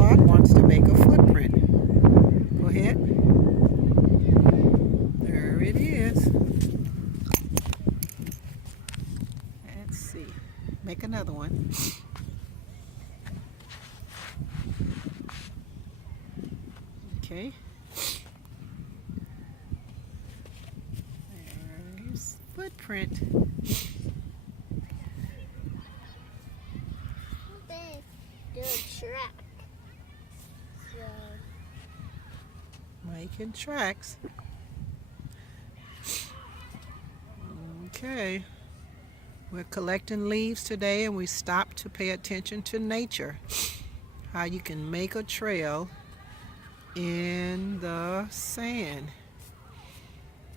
Sivad wants to make a footprint. Go ahead. There it is. Let's see. Make another one. Okay. There's footprint. Do a track. So Making tracks. Okay. We're collecting leaves today and we stopped to pay attention to nature. How you can make a trail in the sand.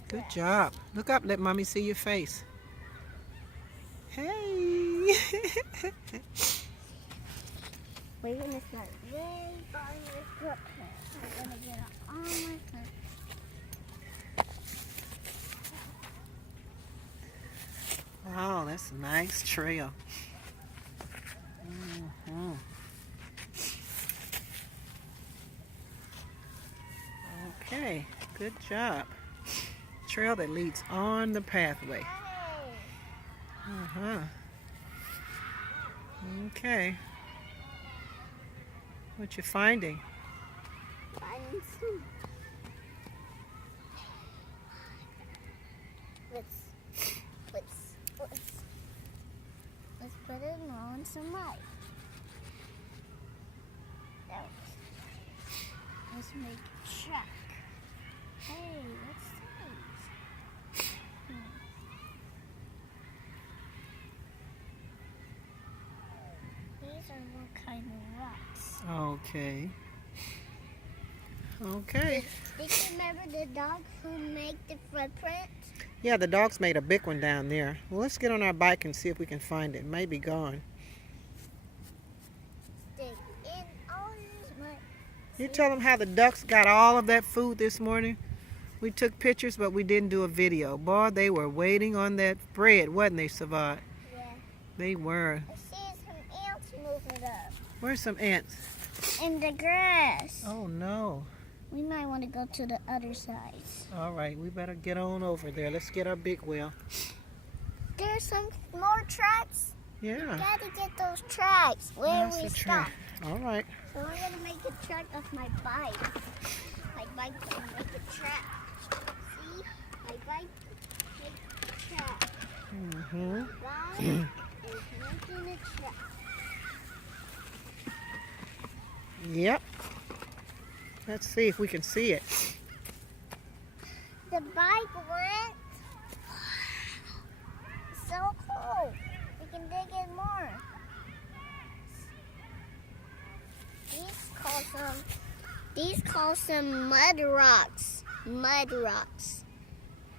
Good job. Look up, let mommy see your face. Hey! we're gonna start way by your footprint. We're gonna get it on my foot. Wow, that's a nice trail. Okay, good job. Trail that leads on the pathway. Okay. What you finding? Finding some. Let's put it on some light. Let's make a track. Hey, what's this? These are what kind of rocks. Okay. Okay. Did you remember the dogs who make the footprints? Yeah, the dogs made a big one down there. Well, let's get on our bike and see if we can find it. It may be gone. You tell them how the ducks got all of that food this morning? We took pictures, but we didn't do a video. Boy, they were waiting on that bread, wasn't they, Sivad? Yeah. They were. I see some ants moving up. Where's some ants? In the grass. Oh, no. We might want to go to the other side. All right, we better get on over there. Let's get our big wheel. There's some more tracks. Yeah. We gotta get those tracks. Where we stop. All right. So we're gonna make a track of my bike. My bike can make a track. See? My bike make a track. Bike is making a track. Yep. Let's see if we can see it. The bike went. So cool. We can dig in more. These call some mud rocks. Mud rocks.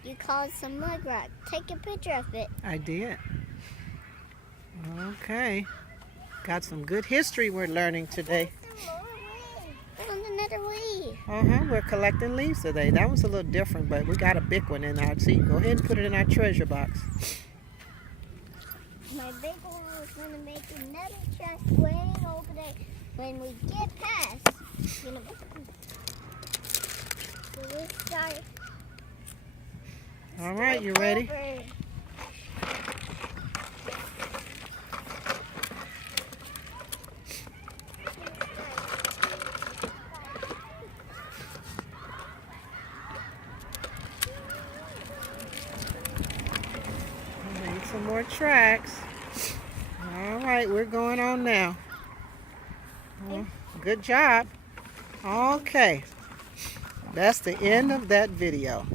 You call it some mud rock. Take a picture of it. I did. Okay. Got some good history we're learning today. Found another way. We're collecting leaves today. That was a little different, but we got a big one in our seat. Go ahead and put it in our treasure box. My big one was going to make another track way over there. When we get past, so we start. All right, you ready? Need some more tracks. All right, we're going on now. Good job. Okay. That's the end of that video.